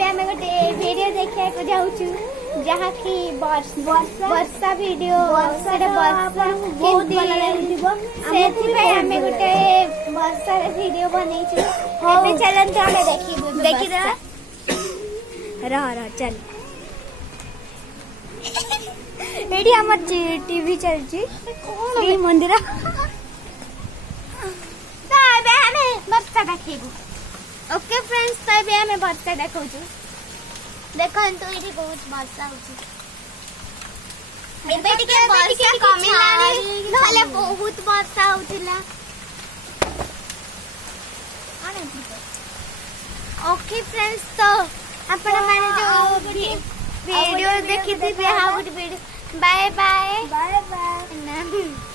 ଏବେ ଆମେ ଗୋଟେ ଭିଡିଓ ଦେଖିବାକୁ ଯାଉଛୁ ଯାହାକି ବର୍ଷା ଭିଡିଓ ସେଟା ବର୍ଷା ବହୁତ ଭଲ ଲାଗୁଥିବ ସେଥିପାଇଁ ଆମେ ଗୋଟେ ବର୍ଷାର ଭିଡିଓ ବନେଇଛୁ। ଏବେ ଚାଲନ୍ତୁ ଆମେ ଦେଖିଦେବା। ରହ ଚାଲ ଏଠି ଆମର टीवी चलची श्री मंदिर ଏବେ ଆମେ ବର୍ଷା ଦେଖେଇବୁ। ओके फ्रेंड्स तो ଏବେ ଆମେ ବର୍ଷା ଦେଖଉଛୁ। ଦେଖନ୍ତୁ ଏଠି ବହୁତ ବର୍ଷା ହଉଛି। ଏବେ ଟିକେ ବର୍ଷା କମିଲାଣି ନହେଲେ ବହୁତ ବର୍ଷା ହଉଥିଲା। ओके फ्रेंड्स तो ଆପଣ ମାନେ ଯୋଉ वीडियो देखिथिबे how good video bye bye bye bye